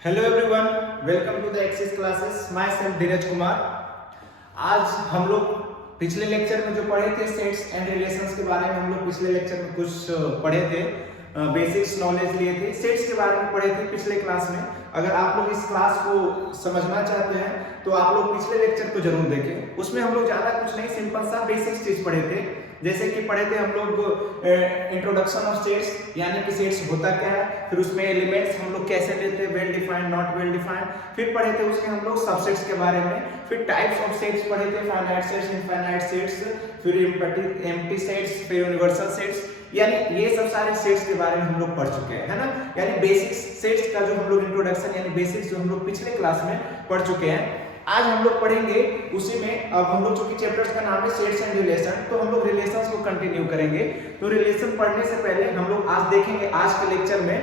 Hello everyone, welcome to the Axis classes. Myself Dheeraj Kumar. आज हम लोग पिछले लेक्चर में जो पढ़े थे सेट्स एंड रिलेशंस के बारे में, हम लोग पिछले लेक्चर में कुछ पढ़े थे, बेसिक्स नॉलेज लिए थे, सेट्स के बारे में पढ़े थे पिछले क्लास में। अगर आप लोग इस क्लास को समझना चाहते हैं तो आप लोग पिछले लेक्चर को जरूर देखें। उसमें हम लोग ज्यादा कुछ नहीं, सिंपल सा बेसिक्स चीज पढ़े थे। जैसे कि पढ़े थे हम लोग इंट्रोडक्शन ऑफ सेट्स, यानी कि सेट्स होता क्या है, फिर उसमें एलिमेंट्स हम लोग कैसे लेते हैं, well defined, not well defined. फिर पढ़े थे उसके हम लोग सबसेट्स के बारे में। फिर टाइप्स ऑफ सेट्स पढ़े थे, फाइनाइट सेट्स, इनफाइनाइट सेट्स, फिर एम्प्टी सेट्स, फिर यूनिवर्सल सेट्स। यानी ये सब सारे सेट्स के बारे में हम लोग पढ़ चुके हैं, है ना। यानी बेसिक्स सेट्स का जो हम लोग इंट्रोडक्शन यानी बेसिक्स जो हम लोग पिछले क्लास में पढ़ चुके हैं, आज हम लोग पढ़ेंगे उसी में। अब हम लोग चूंकि चैप्टर्स का नाम है सेट्स एंड रिलेशन, तो हम लोग रिलेशंस को कंटिन्यू करेंगे। तो रिलेशन पढ़ने से पहले हम लोग आज देखेंगे, आज के लेक्चर में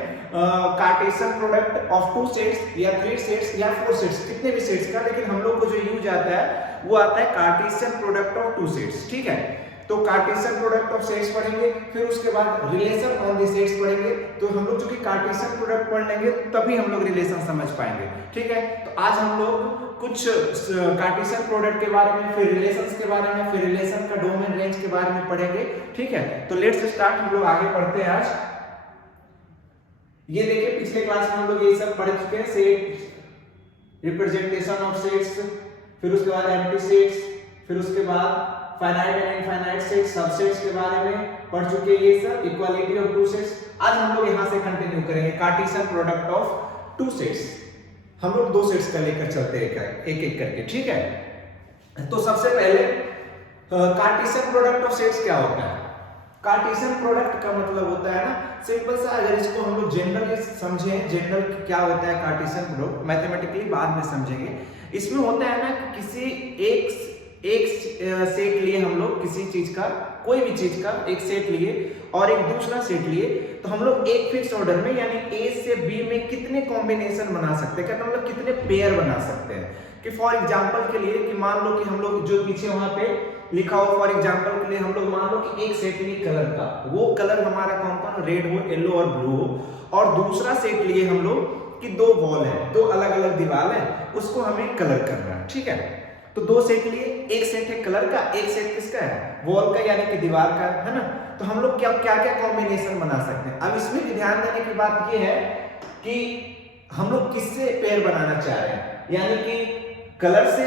Cartesian product of two sets या थ्री सेट्स या फोर सेट्स, कितने भी सेट्स का, लेकिन हम लोग को जो यूज आता है वो आता है Cartesian product of two sets. ठीक है, तो कार्टेशियन प्रोडक्ट ऑफ सेट्स पढ़ेंगे, फिर उसके बाद रिलेशन ऑन द सेट्स पढ़ेंगे। तो हम लोग चूंकि कार्टेशियन प्रोडक्ट पढ़ लेंगे तभी हम लोग रिलेशन समझ पाएंगे। ठीक है, तो आज हम लोग कुछ कार्टेशियन प्रोडक्ट के बारे में, फिर रिलेशंस के बारे में, फिर रिलेशन का डोमेन रेंज के बारे में पढ़ेंगे। ठीक है, तो लेट्स स्टार्ट। हम लोग आगे पढ़ते हैं आज। ये देखिए, पिछले क्लास में हम लोग ये सब पढ़ चुके हैं, सेट्स, रिप्रेजेंटेशन ऑफ सेट्स, फिर उसके बाद एम्प्टी सेट्स, फिर उसके बाद finite and infinite sets, subsets के बारे में पढ़ चुके हैं, ये सब इक्वालिटी ऑफ टू सेट्स। आज हम लोग यहां से कंटिन्यू करेंगे Cartesian product of two sets. हम लोग दो सेट्स का लेकर चलते हैं एक एक करके। ठीक है, तो सबसे पहले कार्टेशियन प्रोडक्ट ऑफ सेट्स क्या होता है। कार्टेशियन प्रोडक्ट का मतलब होता है ना, सिंपल सा, अगर इसको हम लोग जनरली समझें, जनरल क्या होता है कार्टेशियन प्रोडक्ट, मैथमेटिकली बाद में समझेंगे। इसमें होता है ना कि किसी एक सेट लिए हम लोग, किसी चीज का, कोई भी चीज का एक सेट लिए और एक दूसरा सेट लिए, तो हम लोग एक फिक्स ऑर्डर में यानी ए से बी में कितने कॉम्बिनेशन बना सकते हैं, मतलब कितने पेयर बना सकते हैं। कि फॉर एग्जांपल के लिए, कि मान लो कि हम लोग जो पीछे वहां पे लिखा हो, फॉर एग्जांपल के लिए हम लोग मान लो कि एक सेट लिए कलर का, वो कलर हमारा कौन कौन, रेड हो, येलो और ब्लू हो, और दूसरा सेट लिए हम लोग कि दो वॉल है, दो अलग अलग दीवार है, उसको हमें कलर करना है। ठीक है, तो दो सेट लिए, एक सेट है कलर का, एक सेट किसका है, वॉल का यानी कि दीवार का, है ना। तो हम लोग क्या क्या क्या कॉम्बिनेशन बना सकते हैं। अब इसमें भी ध्यान देने की बात यह है कि हम लोग किससे पेयर बनाना चाह रहे हैं, यानी कि कलर से,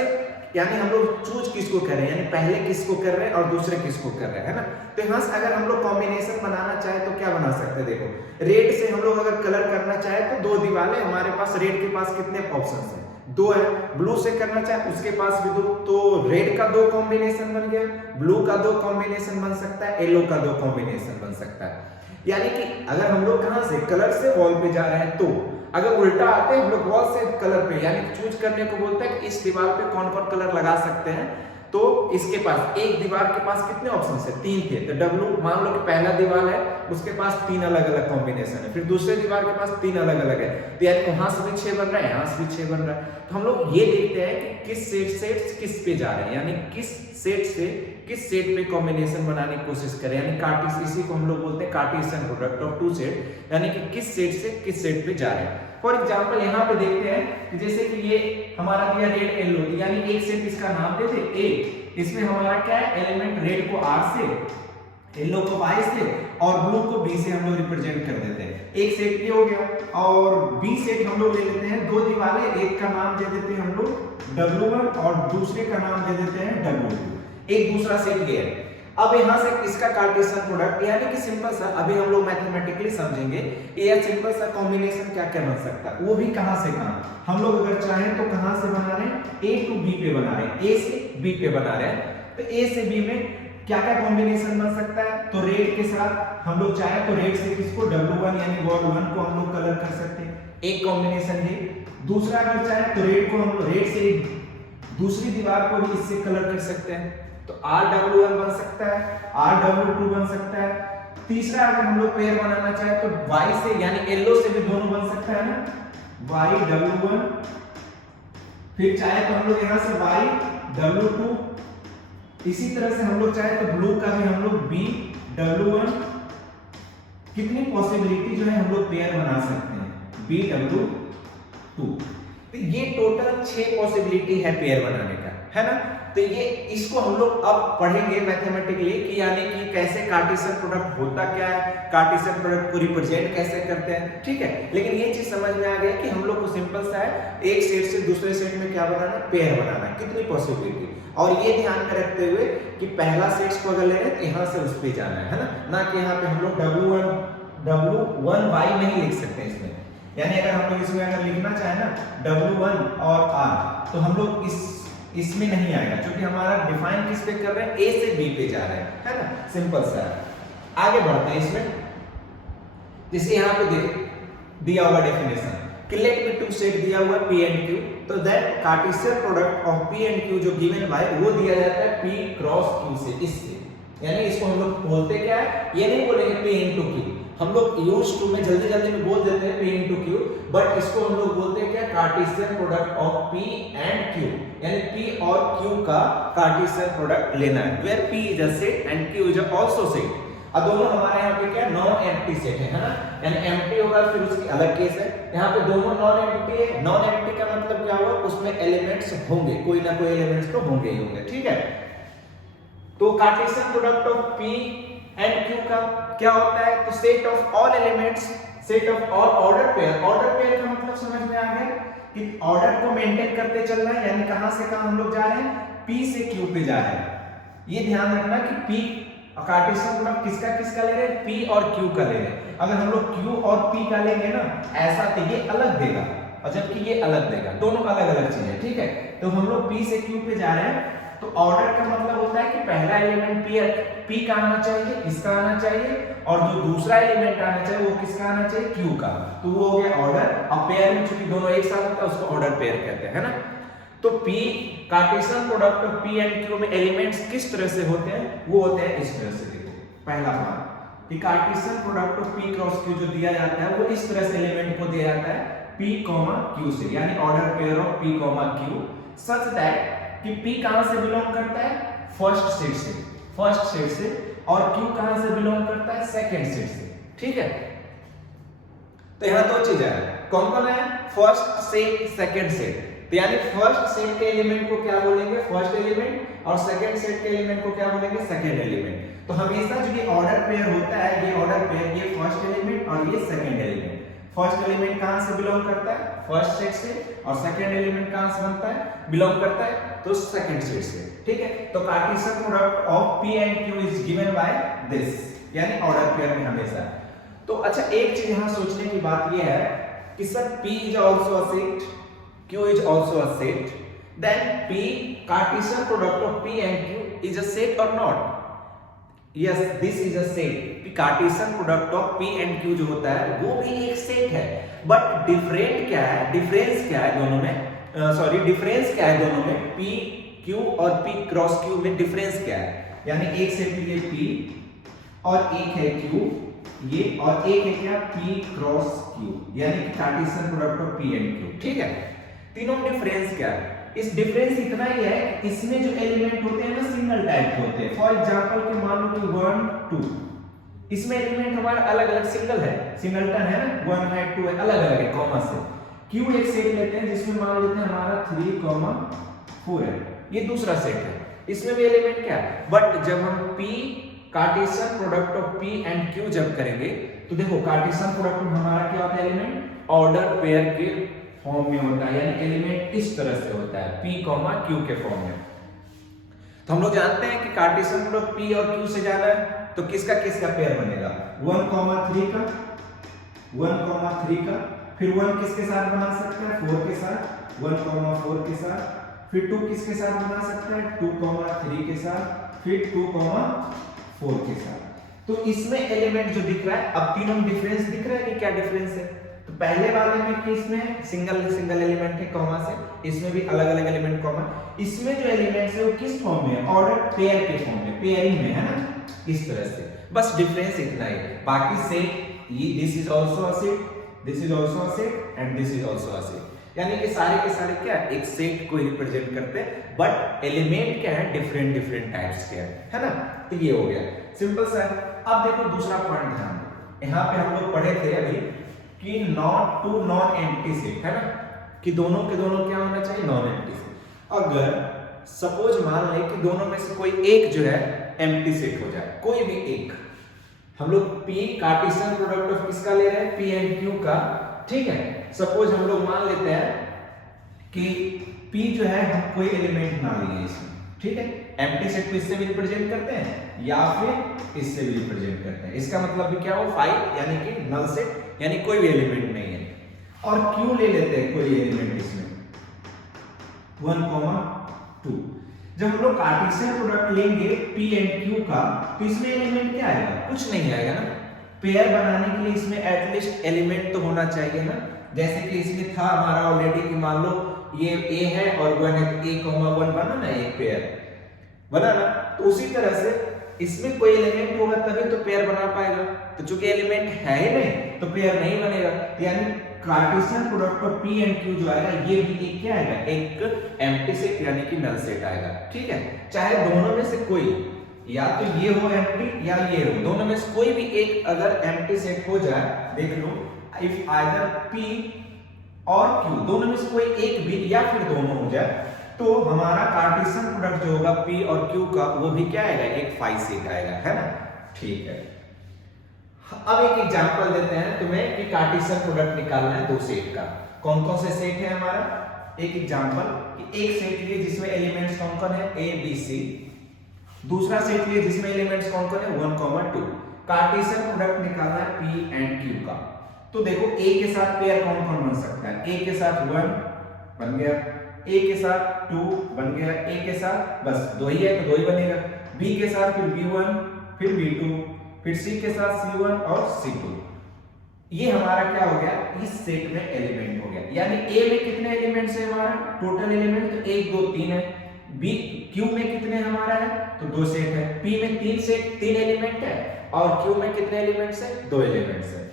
यानी हम लोग चूज किसको कर रहे हैं, यानी पहले किसको कर रहे हैं और दूसरे किसको कर रहे हैं, है ना। तो यहां से अगर हम लोग कॉम्बिनेशन बनाना चाहे तो क्या बना सकते हैं, देखो, रेड से हम लोग अगर कलर करना चाहे तो दो दीवारें हमारे पास, रेड के पास कितने ऑप्शंस हैं, दो है। ब्लू से करना चाहे उसके पास भी दो, तो रेड का दो कॉम्बिनेशन बन गया, ब्लू का दो कॉम्बिनेशन बन सकता है, येलो का दो कॉम्बिनेशन बन सकता है। यानी कि अगर हम लोग कहां से, कलर से वॉल पे जा रहे हैं, तो अगर उल्टा आते हैं हम लोग वॉल से कलर पे, यानी चूज करने को बोलता है कि इस दीवार पे कौन कौन कलर लगा सकते हैं, तो इसके पास एक दीवार के पास कितने ऑप्शन है, तीन थे। तो डब्लू, मान लो कि पहला दीवार है, उसके पास तीन अलग अलग कॉम्बिनेशन है, फिर दूसरे दीवार के पास तीन अलग अलग है, तो यानी वहां से भी 6 बन रहा है, यहाँ से भी 6 बन रहा है। तो हम लोग ये देखते हैं कि किस सेट से किस पे जा रहे हैं, यानी किस सेट से किस सेट पे कॉम्बिनेशन बनाने की कोशिश करें, यानी कार्टेशियन, इसी को हम लोग बोलते हैं Cartesian product of two set, यानी कि किस सेट से किस सेट पे जा रहे हैं। फॉर एग्जांपल यहाँ पे देखते हैं कि जैसे कि ये हमारा दिया रेड येलो, यानी एक सेट इसका नाम देते ए, इसमें हमारा क्या है, एलिमेंट रेड को आर से, येलो को वाई से और ब्लू को बी से हम लोग रिप्रेजेंट कर देते हैं। एक सेट ये हो गया, और बी सेट हम लोग ले लेते हैं, दो दीवारें, एक का नाम दे देते हैं हम लोग W1 और दूसरे का नाम दे देते हैं W2, एक दूसरा सेट ये है। अब यहां से इसका कार्टेशियन प्रोडक्ट, यानी कि सिंपल सा, अभी हम लोग मैथमेटिकली समझेंगे ये सिंपल सा कॉम्बिनेशन क्या क्या बन सकता है, वो भी कहां से कहां। हम लोग अगर चाहें तो कहां से बना रहे हैं, ए टू बी पे बना रहे हैं, ए से बी पे बना रहे हैं, तो ए से बी में क्या क्या कॉम्बिनेशन बन सकता है। तो रेड के साथ हम लोग चाहे तो रेड से किसको, W1 यानी वॉल 1 को हम लोग कलर कर सकते हैं, एक कॉम्बिनेशन है। दूसरा अगर चाहे तो रेड को हम लोग, रेड से दूसरी दीवार को भी इससे कलर कर सकते हैं, तो RW1 बन सकता है, RW2 बन सकता है। तीसरा अगर हम लोग पेयर बनाना चाहे तो Y से, यानी येलो से भी दोनों बन सकता है ना, YW1, फिर चाहे तो हम लोग यहां से YW2, इसी तरह से हम लोग चाहे तो ब्लू का भी हम लोग BW1, कितनी पॉसिबिलिटी जो है हम लोग पेयर बना सकते हैं, BW2 2। तो ये टोटल 6 पॉसिबिलिटी है पेयर बनाने का, है ना। तो ये इसको हम लोग अब पढ़ेंगे मैथमेटिकली कि यानी कि कैसे कार्टेशियन प्रोडक्ट होता क्या है, कार्टेशियन प्रोडक्ट को रिप्रेजेंट कैसे करते हैं, ठीक है। लेकिन ये चीज समझ में आ गया कि हम लोग को सिंपल सा है, एक सेट से दूसरे सेट में क्या बनाना, पेयर बनाना, कितनी पॉसिबिलिटी। और ये ध्यान में रखते हुए कि पहला सेट्स को अगर ले रहे हैं तो यहाँ से उस पे जाना है ना कि यहाँ पे हम लोग W1Y नहीं लिख सकते इसमें। यानी अगर हम लोग इसमें अगर लिखना चाहे ना W1 और R, तो हम लोग इसमें नहीं आएगा, क्योंकि हमारा डिफाइन किस पे कर रहे हैं, A से B पे जा रहे हैं, है ना। सिंपल सा है। आगे बढ़ते हैं इसमें। जैसे यहाँ पे दिया हुआ डेफिनेशन कि लेट मी टू सेट दिया हुआ P and Q, तो that Cartesian product of P and Q जो गिवन बाय वो दिया जाता है P क्रॉस Q से, इससे। यानी इसको हम लोग बोलते क्या है, ये नहीं बोलेंगे P into Q, हम लोग यूज टू में जल्दी में बोल देते हैं P into Q, बट इसको हम लोग बोलते हैं क्या, Cartesian product of P and Q, यानी P और Q का कार्टेशियन प्रोडक्ट लेना है, where P is a set and Q is also set. अब दोनों हमारे यहाँ पे क्या नॉन एम्प्टी सेट है ना, यानी एम्प्टी होगा फिर उसकी अलग केस है। यहाँ पे दोनों नॉन एम्प्टी है। नॉन एम्प्टी का मतलब क्या हुआ, उसमें एलिमेंट्स होंगे, कोई ना कोई एलिमेंट्स तो होंगे ही होंगे, ठीक है। तो Cartesian product of P and Q का क्या होता है, तो set of all elements, set of all order pair. Order pair का मतलब समझ में आ गया कि ऑर्डर को मेंटेन करते चलना है, यानी कहां से कहां हम लोग जा रहे हैं, P से Q पे जा रहे हैं। ये ध्यान रखना कि P कार्टेशियन प्रोडक्ट किसका ले रहे हैं, P और Q का ले रहे हैं। अगर हम लोग Q और P का लेंगे ना ऐसा, तो ये अलग देगा और जबकि ये अलग देगा, दोनों अलग अलग चीज है, ठीक है। तो हम लोग P से Q पे जा रहे हैं, तो ऑर्डर का मतलब होता है कि पहला एलिमेंट P का आना चाहिए, किसका आना चाहिए, और जो दूसरा एलिमेंट आना चाहिए वो किसका आना चाहिए, Q का। तो वो हो गया ऑर्डर। अब पेयर में चूंकि दोनों एक साथ होता है उसको ऑर्डर पेयर कहते हैं, है ना। तो P Cartesian product of P and Q में एलिमेंट्स किस तरह से होते हैं, वो होते हैं इस तरह से। देखो पहला पार्ट कि Cartesian product of P cross Q जो दिया जाता है वो इस तरह से एलिमेंट को दिया जाता है P, Q से, यानी order pair of P, Q such that कि P कहां से बिलोंग करता है, फर्स्ट सेट से, और Q कहां से बिलोंग करता है, सेकंड सेट से, ठीक है। तो यहां दो चीजें हैं, कौन है, फर्स्ट सेट, सेकंड सेट। तो यानी फर्स्ट सेट के एलिमेंट को क्या बोलेंगे, फर्स्ट एलिमेंट, और सेकंड सेट के एलिमेंट को क्या बोलेंगे, सेकंड एलिमेंट। तो हमेशा जो ये ऑर्डर पेयर होता है, ये ऑर्डर पेयर, ये फर्स्ट एलिमेंट और ये सेकंड एलिमेंट। फर्स्ट एलिमेंट कहां से बिलोंग करता है, फर्स्ट सेट से, और सेकंड एलिमेंट कहां से बनता है, बिलोंग करता है तो सेकंड सेट से, ठीक है। तो Cartesian product of P and Q is given by this, यानी ऑर्डर पेयर में हमेशा। तो अच्छा एक चीज यहां सोचने की बात ये है कि sir P is also a set, Q is also a set, then P Cartesian product of P and Q is a set or not? Yes, this is a set. P Cartesian product of P and Q जो होता है वो भी एक set है, but different क्या है, difference क्या है दोनों में, डिफरेंस क्या है दोनों में, P Q और P क्रॉस Q में डिफरेंस क्या है। यानी एक सेट ये P और एक है Q ये, और एक है क्या, P क्रॉस Q, यानी कि Cartesian product of P and Q, ठीक है। तीनों डिफरेंस क्या है, इस डिफरेंस इतना ही है कि इसमें जो एलिमेंट होते हैं ना सिंगल टाइप के होते हैं। फॉर एग्जांपल कि मान लो कि 1 2, इसमें एलिमेंट हमारा अलग अलग सिंगल है, सिंगलटन है ना, 1 है 2 है, अलग अलग है कॉमा से। Q एक सेट लेते हैं जिसमें मान लेते हैं हमारा 3 4 है, ये दूसरा सेट है, इसमें भी एलिमेंट क्या है। बट जब हम P Cartesian product of P and Q जब करेंगे तो देखो कार्टेशियन प्रोडक्ट में हमारा क्या होता है, एलिमेंट ऑर्डर पेयर के फॉर्म में होता है, यानी एलिमेंट इस तरह से होता है P, Q के फॉर्म में। तो हम लोग जानते हैं कि कार्टेशियन प्रोडक्ट P और Q से जाना है तो किसका पेयर बनेगा, 1, 3 का, 1, 3 का, फिर 1 किसके साथ बना सकता है, 4 के साथ, 1, 4 के साथ, फिर 2 किसके साथ बना सकता है, 2, 3 के साथ, फिर 2, 4 के साथ। तो इसमें एलिमेंट जो दिख रहा है, अब तीनों में डिफरेंस दिख रहा है कि क्या डिफरेंस है। तो पहले वाले में किसमें सिंगल एलिमेंट है कॉमा से, इसमें भी अलग अलग एलिमेंट कॉमा। इसमें जो एलिमेंट्स है वो किस फॉर्म में है, ऑर्डर पेयर के फॉर्म में, पेयरिंग में, है ना, इस तरह से। बस डिफरेंस इतना ही, बाकी set, this is also a set, this is also a set and this is also a set, यानी कि सारे के सारे क्या एक सेट को रिप्रेजेंट करते हैं, बट एलिमेंट क्या है, डिफरेंट टाइप्स के है ना। तो ये हो गया सिंपल सा। अब देखो दूसरा पॉइंट ध्यान दो, यहाँ पे हम लोग पढ़े थे अभी कि not two non empty set, है ना। कि दोनों के दोनों क्या होना चाहिए, नॉन एम्प्टी सेट। अगर सपोज मान लें कि दोनों में से कोई एक जो है एम्प्टी सेट हो जाए, कोई भी एक, हम लोग P कार्टेशियन प्रोडक्ट ऑफ किसका ले रहे हैं, P एंड Q का, ठीक है। सपोज हम लोग मान लेते हैं कि P जो है हम कोई एलिमेंट ना लिए इसमें, ठीक है। एम्प्टी सेट को इससे भी रिप्रेजेंट करते हैं या फिर इससे भी रिप्रेजेंट करते हैं। इसका मतलब भी क्या हो, 5 यानी कि नल सेट, यानी कोई भी एलिमेंट नहीं है। और Q ले लेते हैं कोई एलिमेंट इसमें 1, 2। जब हम लोग कार्टेशियन प्रोडक्ट लेंगे P एंड Q का, तो इसमें एलिमेंट क्या आएगा, कुछ नहीं आएगा ना। पेयर बनाने के लिए इसमें एटलीस्ट एलिमेंट तो होना चाहिए ना। जैसे कि इसमें था हमारा ऑलरेडी कि मान लो ये A है और 1 है, A, 1 बना ना, एक पेयर बना ना। तो उसी तरह से इसमें कोई एलिमेंट होगा तभी तो पेयर बना पाएगा। तो चूंकि एलिमेंट है ही नहीं तो पेयर नहीं बनेगा। यानी Cartesian product of P and Q जो आएगा ये भी एक क्या आएगा, एक एम्प्टी सेट यानी कि नल सेट आएगा, ठीक है। चाहे दोनों में से कोई, या तो ये हो एम्प्टी या ये हो, दोनों में से कोई भी एक अगर एम्प्टी सेट हो जाए, देख लो, इफ आइदर P और Q दोनों में से कोई एक भी या फिर दोनों हो जाए, तो हमारा कार्टेशियन प्रोडक्ट जो होगा P और Q का वो भी क्या आएगा, एक 5 सेट आएगा, है ना, ठीक है। अब एक एग्जांपल देते हैं तुम्हें कि कार्टेशियन प्रोडक्ट निकालना है दो सेट का। कौन कौन से सेट है हमारा, एक एग्जांपल कि एक सेट लिए जिसमें एलिमेंट्स कौन कौन है, A B C, दूसरा सेट लिए जिसमें एलिमेंट्स कौन कौन है, 1, 2। कार्टेशियन प्रोडक्ट निकालना है P एंड Q का। तो देखो A के साथ पेयर कौन कौन बन सकता है, A के साथ 1 बन गया, A के साथ 2 बन गया, A के साथ बस 2 ही है तो 2 ही बनेगा, B के साथ फिर B1 फिर B2 फिर C के साथ C1 और C2। ये हमारा क्या हो गया, इस सेट में एलिमेंट हो गया। यानी A में कितने एलिमेंट्स है हमारा, टोटल एलिमेंट तो 1, 2, 3 है। B Q में कितने हमारा है, तो 2 सेट है। P में 3 एलिमेंट है और Q में कितने एलिमेंट्स है, 2 एलिमेंट्स है।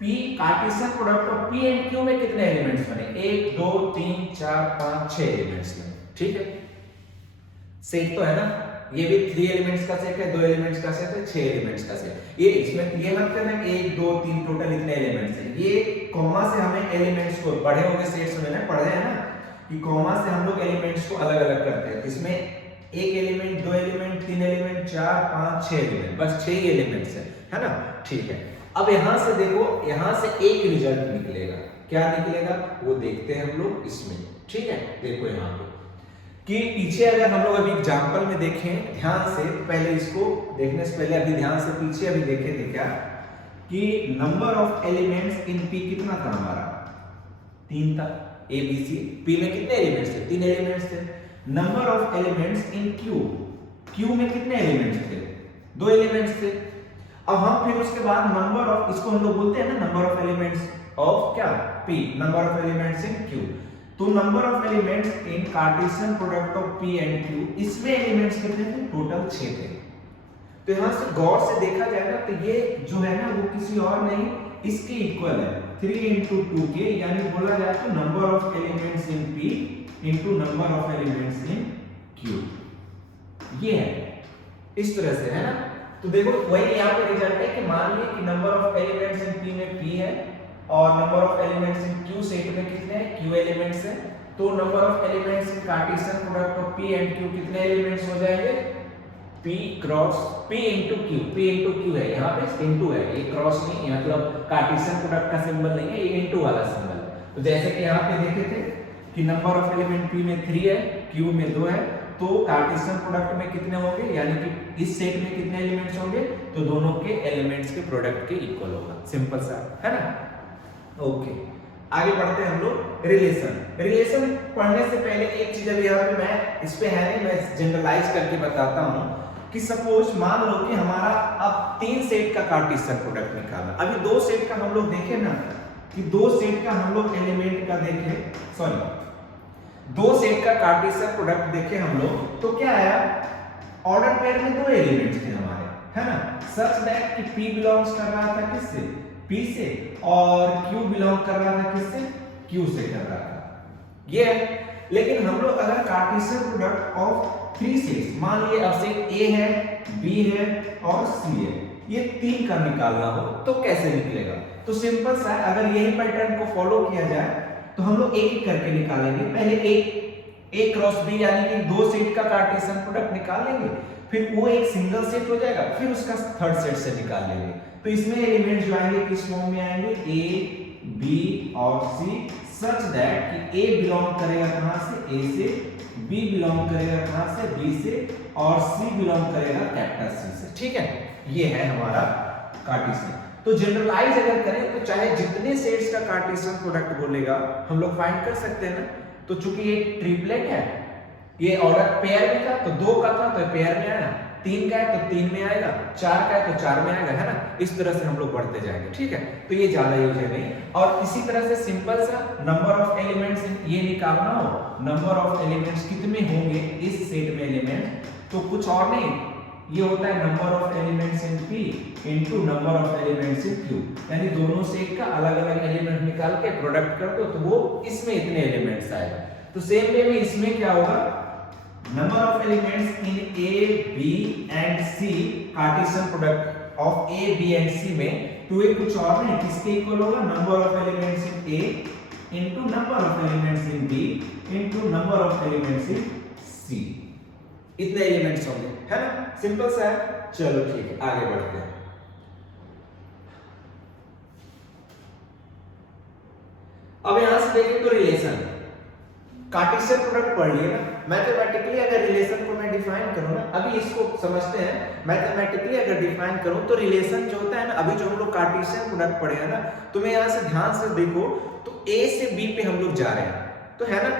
P Cartesian product of P and Q में कितने एलिमेंट्स बने, 1, 2, 3, 4, 5, 6 एलिमेंट्स बने, ठीक है। सेट तो है ना, ये भी 3 एलिमेंट्स का सेट है, 2 एलिमेंट्स का सेट है, 6 एलिमेंट्स का सेट। ये इसमें ये मत करना 1, 2, 3 टोटल इतने एलिमेंट्स हैं। ये कॉमा से हमें एलिमेंट्स को पढ़े होंगे, सेट्स में ना पढ़े हैं ना कि कॉमा से हम लोग एलिमेंट्स को अलग अलग करते हैं। इसमें एक एलिमेंट, 2 एलिमेंट, 3 एलिमेंट, 4, 5, 6 एलिमेंट, बस 6 ही एलिमेंट्स है ना, ठीक है। अब यहां से देखो, यहां से एक रिजल्ट निकलेगा, क्या निकलेगा वो देखते हैं हम लोग इसमें, ठीक है। देखो यहां पे कि पीछे अगर हम लोग अभी एग्जांपल में देखें ध्यान से, पहले इसको देखने से पहले अभी ध्यान से पीछे अभी देखें थे क्या कि number of elements in P कितना था हमारा, 3 था। A B C P में कितने एलिमेंट्स थे, 3 एलिमेंट्स थे। Number of elements in Q में कितने एलिमेंट्स थे, 2 एलिमेंट्स थे। अब हम फिर उसके बाद नंबर ऑफ, इसको हम लोग बोलते हैं ना नंबर ऑफ एलिमेंट्स ऑफ क्या, P, number of elements in Q। तो number of elements in Cartesian product of P and Q, इसमें एलिमेंट्स कितने थे, टोटल 6 थे। तो यहां से गौर से देखा जाए ना तो ये जो है ना वो किसी और नहीं, इसके इक्वल है 3 into 2 के, यानी बोला जाए तो number of elements in P into number of elements in Q, ये है इस तरह से, है ना। तो देखो वही यहाँ पे रिजल्ट है कि मान लीजिए कि number of elements in P में P है और number of elements in Q set में कितने हैं, Q एलिमेंट्स हैं। तो number of elements in Cartesian product of P and Q कितने एलिमेंट्स हो जाएंगे, P cross P into Q, P into Q है, यहाँ पे इनटू है, ये क्रॉस नहीं है, मतलब कार्टेशियन प्रोडक्ट का सिंबल नहीं है, ये इनटू वाला सिंबल। तो जैसे कि यहाँ पे देखे थे कि नंबर ऑफ एलिमेंट P में 3 है, Q में 2 है, तो कार्टेशियन प्रोडक्ट में कितने होंगे, यानी कि इस सेट में कितने एलिमेंट्स होंगे, तो दोनों के एलिमेंट्स के प्रोडक्ट के इक्वल होगा, सिंपल सा, है ना। ओके, आगे बढ़ते हैं हम लोग रिलेशन पढ़ने से पहले एक चीज अभी यहाँ पे मैं इस पे है नहीं, मैं जनरलाइज करके बताता हूँ कि सपोज मान लो कि हमारा अब 3 सेट का कार्टेशियन प्रोडक्ट निकालना। अभी 2 सेट का हम लोग देखे ना कि 2 सेट का हम लोग एलिमेंट का देखे, सॉरी 2 सेट का कार्टेशियन प्रोडक्ट देखे हम लोग, तो क्या आया, ऑर्डर पेयर में 2 एलिमेंट्स थे हमारे, है ना, सच दैट कि P बिलोंग्स कर रहा था किससे, P से, और Q बिलोंग कर रहा था किससे, Q से कर रहा था, ये है। लेकिन हम लोग अगर कार्टेशियन प्रोडक्ट ऑफ 3 सेट्स, मान लिए अब सेट A है, B है और C है, ये 3 का निकालना हो तो कैसे निकलेगा। तो सिंपल सा, अगर यही पैटर्न को फॉलो किया जाए तो हम लोग एक एक करके निकालेंगे। पहले ए क्रॉस बी यानी कि दो सेट का कार्टेशियन प्रोडक्ट निकालेंगे, फिर वो एक सिंगल सेट हो जाएगा, फिर उसका थर्ड सेट से निकाल लेंगे। तो इसमें एलिमेंट जो आएंगे किस फॉर्म में आएंगे, ए बी और सी, सच दैट कि ए बिलोंग करेगा कहां से, ए से, बी बिलोंग करेगा कहां से, बी से, और सी बिलोंग करेगा कैपिटल सी से। ठीक है, ये है हमारा कार्टेशियन। तो जनरलाइज अगर करें तो चाहे जितने सेट्स का कार्टेशियन प्रोडक्ट बोलेगा हम लोग फाइंड कर सकते हैं ना। तो चूंकि ये ट्रिपलेट है, ये ऑर्डर पेयर में था तो 2 का था तो पेयर में आया, 3 का है तो 3 में आएगा, 4 का है तो 4 में आएगा, है ना। इस तरह से हम लोग बढ़ते जाएंगे। ठीक है, तो ये ज्यादा यूज है नहीं। और इसी तरह से सिंपल सा नंबर ऑफ एलिमेंट्स ये निकालना हो, नंबर ऑफ एलिमेंट्स कितने होंगे इस सेट में एलिमेंट, तो कुछ और नहीं, ये होता है number of elements in P into number of elements in Q। यानी दोनों सेट का अलग अलग एलिमेंट निकाल के प्रोडक्ट कर दो तो वो इसमें इतने एलिमेंट्स आएगा। तो सेम वे में इसमें क्या होगा, number of elements in A, B and C, Cartesian product of A, B and C में, तो ये कुछ और नहीं, किसके इक्वल होगा, number of elements in A into number of elements in B into number of elements in C। इतने elements होंगे, है ना, सिंपल सा है। चलो ठीक है, आगे बढ़ते हैं। अब यहां से देखें तो रिलेशन, कार्टेशियन प्रोडक्ट पढ़ लिए ना, मैथमेटिकली अगर रिलेशन को मैं डिफाइन करूं ना, अभी इसको समझते हैं, मैथमेटिकली अगर डिफाइन करूं तो रिलेशन जो होता है ना, अभी जो हम लोग कार्टेशियन प्रोडक्ट पढ़े हैं ना, तो मैं यहां से ध्यान से देखो तो A से B पे हम लोग जा रहे हैं, तो है ना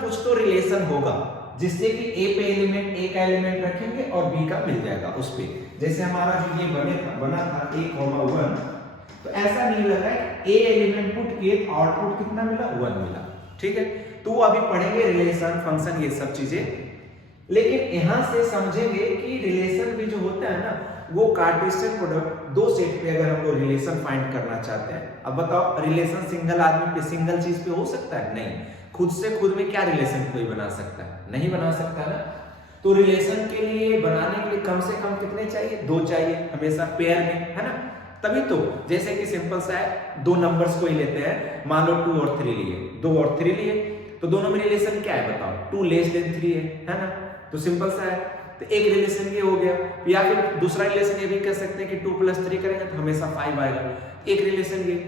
कुछ तो रिलेशन होगा जिससे कि A पे एलिमेंट, A का एलिमेंट रखेंगे और B का मिल जाएगा उस पे। जैसे हमारा जो ये बना था A, 1, तो ऐसा नहीं लगा कि A एलिमेंट पुट किए तो आउटपुट कितना मिला, 1 मिला। ठीक है, तो वो अभी पढ़ेंगे रिलेशन, फंक्शन, ये सब चीजें। लेकिन यहां से समझेंगे कि रिलेशन भी जो होता है ना, वो कार्टेशियन प्रोडक्ट दो सेट पे अगर हम लोग रिलेशन फाइंड करना चाहते हैं, अब बताओ रिलेशन सिंगल आदमी पे, सिंगल चीज पे हो सकता है? नहीं। खुद से खुद में क्या रिलेशन कोई बना सकता है? नहीं बना सकता ना। तो रिलेशन के लिए, बनाने के लिए कम से कम कितने चाहिए, 2 चाहिए हमेशा पेयर में, है ना। तभी तो, जैसे कि सिंपल सा है, 2 नंबर्स को ही लेते हैं, मान लो 2 और 3 लिए, 2 और 3 लिए, तो दोनों में रिलेशन क्या है बताओ, 2 लेस देन 3 है ना। तो सिंपल सा है, तो एक रिलेशन ये हो गया। या फिर दूसरा रिलेशन ये भी कह सकते हैं कि 2 + 3 करेंगे तो हमेशा 5 आएगा, एक रिलेशन ये।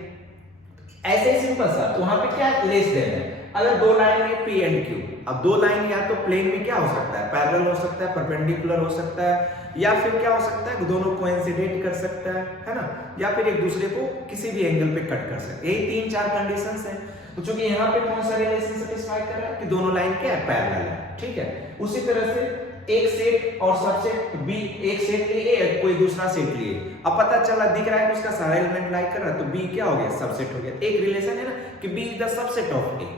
ऐसे ही सिंपल सा, तो वहां पे क्या लेस देन है। अगर 2 लाइन में P एंड Q, अब 2 लाइन या तो प्लेन में क्या हो सकता है, पैरेलल हो सकता है, परपेंडिकुलर हो सकता है, या फिर क्या हो सकता है, दोनों कोइंसिडेंट कर सकता है ना, या फिर एक दूसरे को किसी भी एंगल पे कट कर सकते हैं। यही 3-4 कंडीशंस हैं। तो चूंकि यहाँ पे कौन सा रिलेशन सेटिस्फाई कर रहा है कि दोनों लाइन क्या है, पैरेलल है। ठीक है, उसी तरह से एक सेट और सबसेट B, एक सेट लिए A, कोई दूसरा सेट लिए, अब पता चला दिख रहा है कि उसका सारा एलिमेंट लाइक कर रहा है, तो B क्या हो गया, सबसेट हो गया। एक रिलेशन है ना कि B is the subset of A।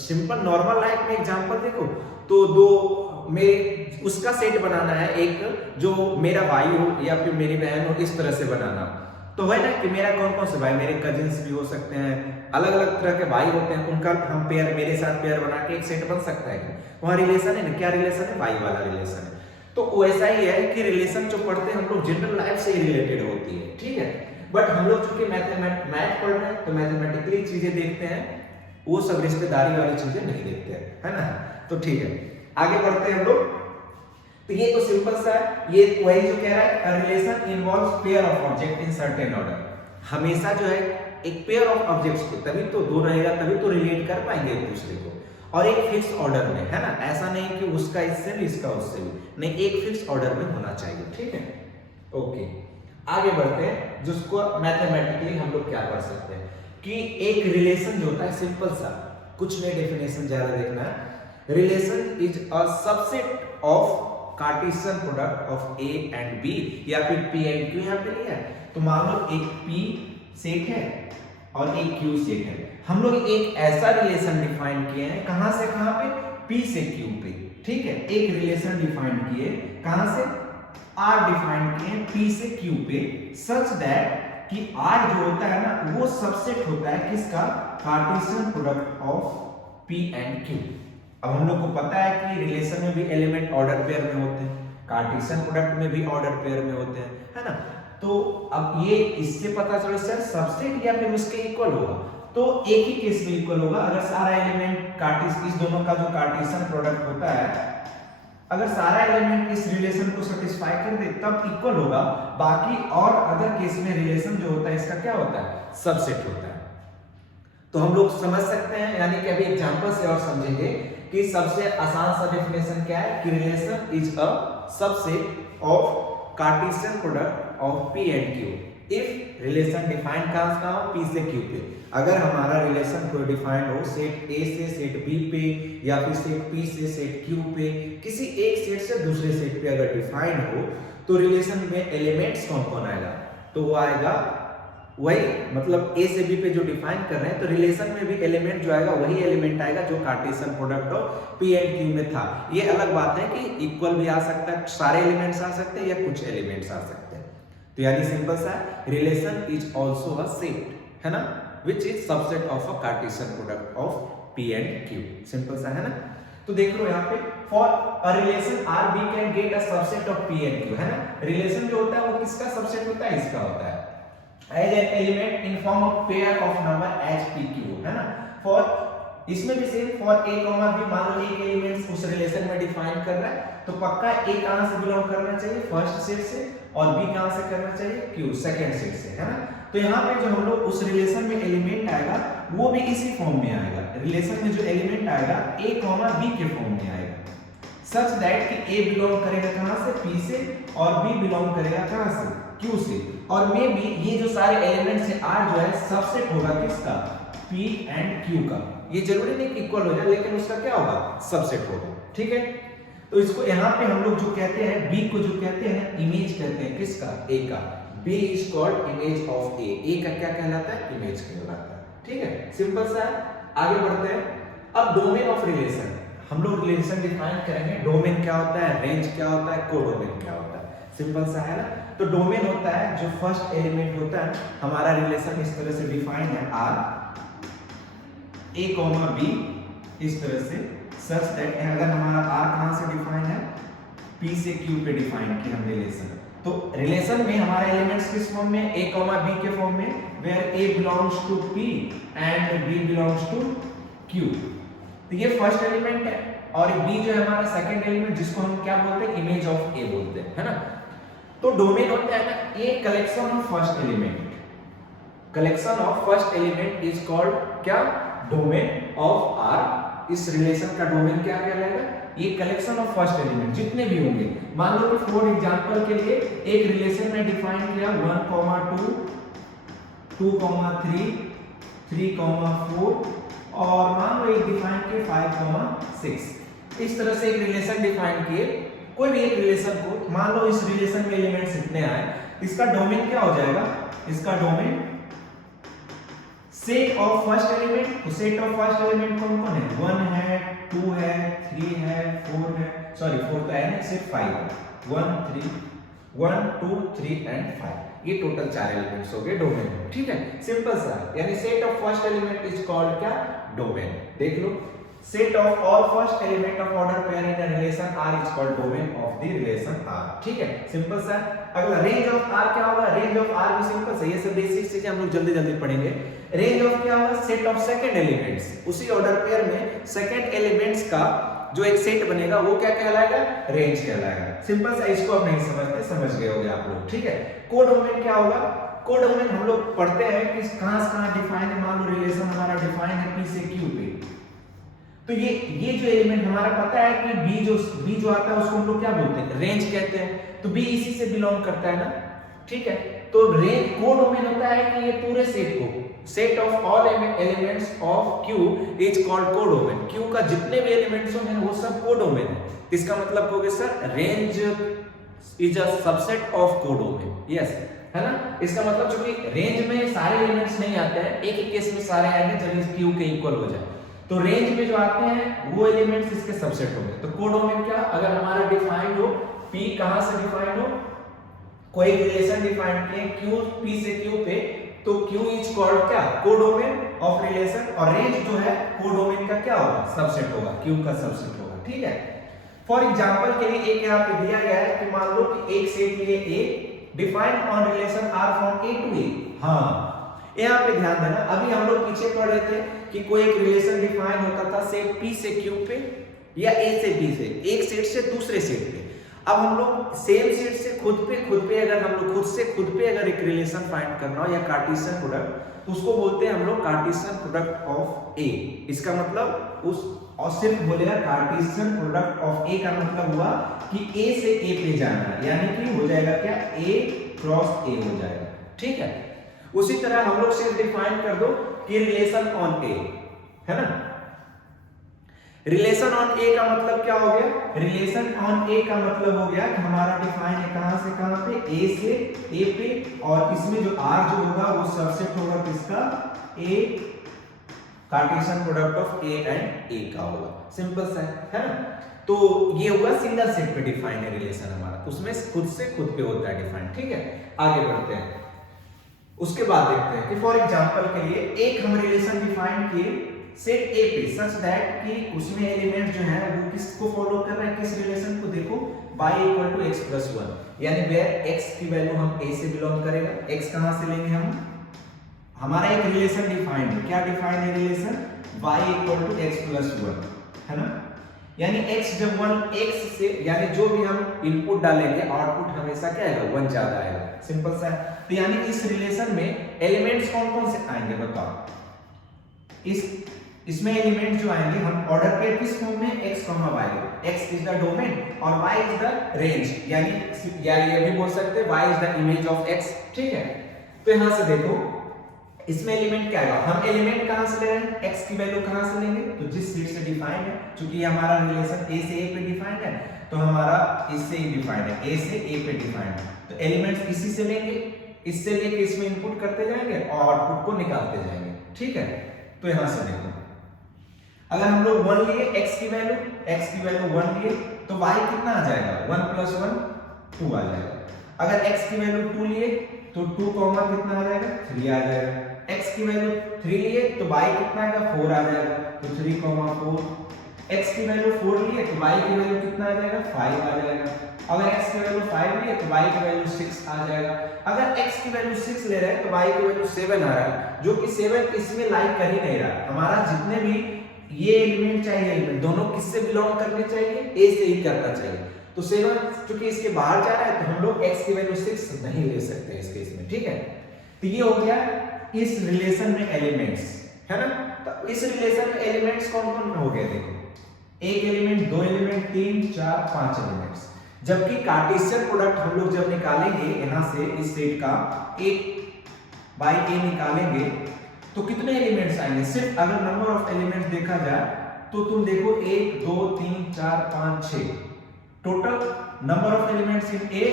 Simple normal life में एग्जांपल देखो, तो 2 में उसका सेट बनाना है, एक जो मेरा भाई हो या फिर मेरी बहन हो, इस तरह से बनाना। तो है ना कि मेरा कौन कौन से भाई, मेरे कजिन्स भी हो सकते हैं, अलग अलग तरह के भाई होते हैं, उनका हम पेयर, मेरे साथ पेयर बना के एक सेट बन सकता है। वहां रिलेशन है ना, क्या रिलेशन है, भाई वाला रिलेशन है। तो वैसा ही है कि रिलेशन जो पढ़ते हैं हम लोग जनरल लाइफ से ही रिलेटेड होती है। ठीक है, बट हम लोग चूंकि मैथ पढ़ रहे हैं तो मैथमेटिकली चीजें देखते हैं, वो सब रिश्तेदारी वाली चीजें नहीं देखते हैं, है ना। तो ठीक है, आगे बढ़ते हैं हम लोग। तो ये तो सिंपल सा है, ये वही जो कह रहा है, a relation involves pair of object in certain order. हमेशा जो है एक पेयर ऑफ ऑब्जेक्ट्स को, तभी तो 2 रहेगा, तभी तो रिलेट कर पाएंगे एक दूसरे को, और एक फिक्स ऑर्डर में, है ना। ऐसा नहीं कि उसका इससे भी इसका उससे भी, नहीं, एक फिक्स ऑर्डर में होना चाहिए। ठीक है, ओके, आगे बढ़ते हैं। जिसको मैथमेटिकली हम लोग क्या कर सकते हैं कि एक रिलेशन जो होता है, सिंपल सा, कुछ नहीं डेफिनेशन ज्यादा देखना है। Relation is a subset of Cartesian product of A and B, या फिर P एंड Q यहाँ पे लिया है। तो मान लो एक P सेट है और एक Q सेट है, हम लोग एक ऐसा रिलेशन डिफाइन किए हैं, कहां से कहां पे, P से Q पे। ठीक है, एक रिलेशन डिफाइन किए, कहां से, R डिफाइन किए P से Q पे, सच दैट कि R जो होता है ना, वो सबसेट होता है किसका, Cartesian product of P and Q। अब हम लोग को पता है कि रिलेशन में भी एलिमेंट ऑर्डर पेयर में होते हैं, कार्टेशियन प्रोडक्ट में भी ऑर्डर पेयर में होते हैं, है ना। तो अब ये इससे पता चला सर सबसेट या फिर उसके इक्वल होगा, तो एक ही केस में इक्वल होगा अगर सारा एलिमेंट इस दोनों का जो कार्टेशियन प्रोडक्ट होता है, अगर सारा एलिमेंट इस रिलेशन को सेटिस्फाई कर दे तब इक्वल होगा। बाकी और अदर केस में रिलेशन जो होता है इसका क्या होता है, सबसेट होता है। तो हम लोग समझ सकते हैं, यानी कि अभी एग्जांपल से और समझेंगे कि सबसे आसान सा डेफिनेशन क्या है कि relation is a subset of Cartesian product of P and Q if relation defined कहां P से Q पे। अगर हमारा रिलेशन कोई डिफाइंड हो सेट A से सेट B पे या फिर सेट P से सेट Q पे, किसी एक सेट से दूसरे सेट पे अगर डिफाइंड हो तो रिलेशन में एलिमेंट्स कौन कौन आएगा, तो वो आएगा वही, मतलब A से B पे जो डिफाइन कर रहे हैं तो रिलेशन में भी एलिमेंट जो आएगा वही एलिमेंट आएगा जो Cartesian product of P and Q में था। ये अलग बात है कि इक्वल भी आ सकता है, सारे एलिमेंट्स आ सकते हैं या कुछ एलिमेंट्स आ सकते हैं। तो यानी सिंपल सा relation is also a set, है ना, which is subset of a Cartesian product of P and Q। Simple सा है ना। तो देख लो यहाँ पे for a relation R we can get a subset of P and Q, है ना। रिलेशन जो होता है वो किसका सबसेट होता है, इसका होता है as an element in form of pair of number as P Q, है ना। for इसमें भी सेम for A, B, मान लो एक एलिमेंट उस रिलेशन में डिफाइन कर रहा है तो पक्का A कहां से बिलोंग करना चाहिए, फर्स्ट सेट से, और B कहां से करना चाहिए, Q सेकंड सेट से, है ना। तो यहाँ पे जो हम लोग उस रिलेशन में एलिमेंट आएगा वो भी इसी फॉर्म में आएगा। रिलेशन में जो एलिमेंट आएगा A, B के फॉर्म में आएगा, सच दैट कि A बिलोंग करेगा कहां से, P से, और B बिलोंग करेगा कहां से, Q से। और मे बी ये जो सारे एलिमेंट्स है R जो है सबसेट होगा किसका, P एंड Q का। ये जरूरी नहीं कि इक्वल हो जाए, लेकिन उसका क्या होगा, सबसेट होगा, ठीक है। तो इसको यहाँ पे हम लोग जो कहते हैं B को जो कहते हैं इमेज कहते हैं, किसका, A का। B is called image of A। A का क्या कहलाता है, इमेज कहलाता है, ठीक है। सिंपल सा है, आगे बढ़ते हैं। अब डोमेन ऑफ रिलेशन, हम लोग रिलेशन डिफाइन करेंगे। डोमेन क्या होता है, रेंज क्या होता है, कोडोमेन क्या होता है, सिंपल सा है ना। तो डोमेन होता है जो फर्स्ट एलिमेंट होता है, हमारा रिलेशन इस तरह से डिफाइन है R A, B इस तरह से, सच दैट अगर हमारा R कहां से डिफाइन है, P से Q पे डिफाइन किया हम रिलेशन। तो रिलेशन में हमारे एलिमेंट्स किस फॉर्म में, A, B के फॉर्म में, where A belongs to P and B belongs to Q। तो ये फर्स्ट एलिमेंट है, और B जो है हमारा सेकंड एलिमेंट, जिसको हम क्या बोलते हैं, इमेज ऑफ A बोलते हैं, है ना। तो डोमेन होता है ना a collection of first element. Collection of first element is called क्या, डोमेन ऑफ R। इस रिलेशन का डोमेन क्या कहलाएगा, ये कलेक्शन ऑफ फर्स्ट एलिमेंट जितने भी होंगे। मान लो कि फॉर एग्जांपल के लिए एक रिलेशन में डिफाइन किया 1, 2, 3, 3, 4, और मान लो एक डिफाइन किया 5, 6। इस तरह से एक रिलेशन डिफाइन किए, कोई भी एक रिलेशन को, मान लो इस रिलेशन में एलिमेंट्स इतने आए, इसका डोमेन क्या हो जाएगा, इसका domain set of first element. तो सेट ऑफ फर्स्ट एलिमेंट कौन कौन है, 1 है, 2 है, 3 है, 4 है, सॉरी 4 तो है नहीं, सिर्फ 5 है, 1, 2, 3 एंड 5। ये टोटल 4 एलिमेंट्स हो गए डोमेन, ठीक है। सिंपल सा, यानी set of first element is called क्या, डोमेन। देख लो, set of all first element of order pair in a relation R is called domain of the relation R, ठीक है। सिंपल सा। अगला रेंज ऑफ R क्या होगा, रेंज ऑफ R भी सिंपल सा, ये सब बेसिक चीजें हम लोग जल्दी जल्दी पढ़ेंगे। रेंज ऑफ क्या होगा, सेट ऑफ सेकंड एलिमेंट्स, उसी ऑर्डर पेयर में सेकंड एलिमेंट्स का जो एक सेट बनेगा वो क्या कहलाएगा, रेंज कहलाएगा। सिंपल सा, इसको आप नहीं समझते, समझ गए होंगे आप लोग, ठीक है। कोडोमेन क्या होगा, कोडोमेन हम लोग पढ़ते हैं कि कहां से कहां डिफाइन है। मान लो रिलेशन हमारा डिफाइन है P से Q पे, तो ये जो एलिमेंट हमारा पता है कि B जो आता है उसको हम लोग क्या बोलते हैं, रेंज कहते हैं। तो B इसी से बिलोंग करता है ना, ठीक है। तो रेंज कोडोमेन होता है कि ये पूरे सेट को, set of all elements of Q is called codomain. Q का जितने भी एलिमेंट्स हैं वो सब कोडोमेन है। इसका मतलब कहोगे sir range is a subset of codomain, yes, है ना। इसका मतलब चूंकि रेंज में सारे एलिमेंट्स नहीं आते हैं, एक ही केस में सारे आएंगे जब Q के इक्वल हो जाए, तो रेंज में जो आते हैं वो एलिमेंट्स इसके सबसेट होंगे। तो कोडोमेन क्या, अगर हमारा डिफाइंड हो, P कहां से डिफाइंड हो, कोई रिलेशन डिफाइन किए Q P से Q पे, तो Q इज कॉल्ड क्या, कोडोमेन ऑफ रिलेशन, और रेंज जो है कोडोमेन का क्या होगा, सबसेट होगा, Q का सबसेट होगा, ठीक है। फॉर एग्जांपल के लिए एक यहाँ पे दिया गया है कि मान लो कि एक सेट लिए A defined on relation R from A to A। हाँ, यहाँ पे ध्यान देना, अभी हम लोग पीछे पढ़ रहे थे कि कोई एक रिलेशन डिफाइन होता था सेट P से Q पे या A से B से, एक सेट से दूसरे सेट पे। अब हम लोग सेम सेट से खुद पे अगर हम लोग खुद पे अगर एक रिलेशन फाइंड करना हो या कार्टेशियन प्रोडक्ट, तो उसको बोलते हैं हम लोग कार्टेशियन प्रोडक्ट ऑफ A। इसका मतलब उस और सिर्फ बोलेगा कार्टेशियन प्रोडक्ट ऑफ A का मतलब हुआ कि A से A पे जाना है, यानी कि हो जाएगा क्या, A क्रॉस A हो जाएगा, ठीक है। उसी तरह हम लोग सिर्फ डिफाइन कर दो कि रिलेशन ऑन A, है ना। रिलेशन ऑन A का मतलब क्या हो गया, रिलेशन ऑन A का मतलब हो गया कि हमारा डिफाइन है कहां से कहां पे, A से A पे, और इसमें जो R जो होगा वो सबसेट होगा किसका, A Cartesian product of A and A का होगा, सिंपल सा है ना। तो ये हुआ सिंगल सेट पे डिफाइन है रिलेशन हमारा, उसमें खुद से खुद पे होता है डिफाइन, ठीक है। आगे बढ़ते हैं, उसके बाद देखते हैं कि फॉर एग्जांपल के लिए एक हम रिलेशन डिफाइन किए सेट A पे सच दैट कि उसमें एलिमेंट जो है वो किसको फॉलो कर रहा है, किस रिलेशन को, देखो y equal to x plus 1, यानी वेयर x की वैल्यू हम A से बिलोंग करेगा। x कहां से लेंगे हम, हमारा एक रिलेशन डिफाइंड है, क्या डिफाइंड है relation, y equal to x plus 1, है ना। यानी x जब 1 x से, यानी जो भी हम इनपुट डालेंगे आउटपुट हमेशा क्या आएगा, 1 ज्यादा आएगा, सिंपल सा है। तो यानी इस रिलेशन में एलिमेंट्स कौन कौन से आएंगे बताओ, इसमें एलिमेंट जो आएंगे हम ऑर्डर के किस फॉर्म में, x, y, x is the domain और y इज द रेंज, यानी ये भी बोल सकते हैं y is the image of x, ठीक है। तो यहां से देखो इसमें एलिमेंट क्या आएगा, हम एलिमेंट कहां से ले रहे हैं, x की वैल्यू कहां से लेंगे, तो जिस सेट से डिफाइंड है, क्योंकि ये हमारा रिलेशन A से A पे डिफाइंड है, तो हमारा इससे ही डिफाइंड है, A से A पे डिफाइंड है, तो एलिमेंट्स इसी से लेंगे, इससे लेके इसमें इनपुट करते जाएंगे और आउटपुट को निकालते जाएंगे, ठीक है। तो यहां से देखो अगर हम लोग 1 लिए x की वैल्यू 1 लिए तो y कितना आ जाएगा, 1 प्लस 1 2 आ जाएगा। अगर x की वैल्यू 2 लिए तो 2 कॉमा कितना आ जाएगा, 3 आ जाएगा। x की वैल्यू 3 लिए तो y कितना आएगा, 4 आ जाएगा, तो 3 कॉमा 4। x की वैल्यू 4 लिए तो y की वैल्यू कितना आ जाएगा, 5 आ जाएगा। अगर x की वैल्यू 5 लिए तो y की वैल्यू 6 आ जाएगा। अगर x की वैल्यू 6 ले रहे हैं तो y की वैल्यू 7 आ रहा है, जो कि 7 इसमें लाइक कर ही नहीं रहा। हमारा जितने भी ये एलिमेंट चाहिए, एलिमेंट दोनों किससे बिलोंग करने चाहिए, A से ही करना चाहिए। तो 7 क्योंकि इसके बाहर जा रहा है तो हम लोग x की वैल्यू 6 नहीं ले सकते इस केस में, ठीक है। तो ये हो गया इस रिलेशन में एलिमेंट्स, है ना। तो इस रिलेशन में एलिमेंट्स कौन कौन हो गए, देखो एक एलिमेंट, दो एलिमेंट, 3 4 5 एलिमेंट्स। जबकि कार्टेशियन प्रोडक्ट हम लोग जब निकालेंगे यहां से इस सेट का एक बाय A निकालेंगे तो कितने एलिमेंट्स आएंगे, सिर्फ अगर नंबर ऑफ एलिमेंट्स देखा जाए तो तुम देखो 1 2 3 4 5 6 total number of elements in A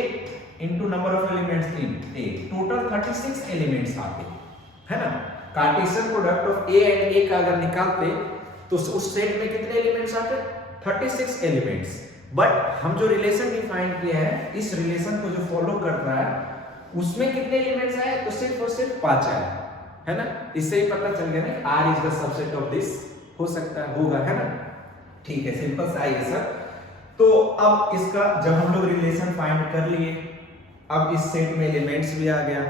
into number of elements in A, total 36 elements आते है ना। Cartesian product of A and A का अगर निकालते तो उस सेट में कितने एलिमेंट्स आते, 36 एलिमेंट्स। बट हम जो रिलेशन डिफाइन किया है, इस रिलेशन को जो फॉलो कर रहा है उसमें कितने एलिमेंट्स आए, तो सिर्फ और सिर्फ 5 आए, है ना। इससे ही पता चल गया ना R is the subset of this, हो सकता है होगा, है ना। ठीक है, सिंपल सा है ये सब। तो अब इसका जब हम लोग रिलेशन फाइंड कर लिए, अब इस सेट में एलिमेंट्स भी आ गया,